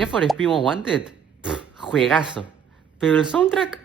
Need for Speed Most Wanted, juegazo. Pero el soundtrack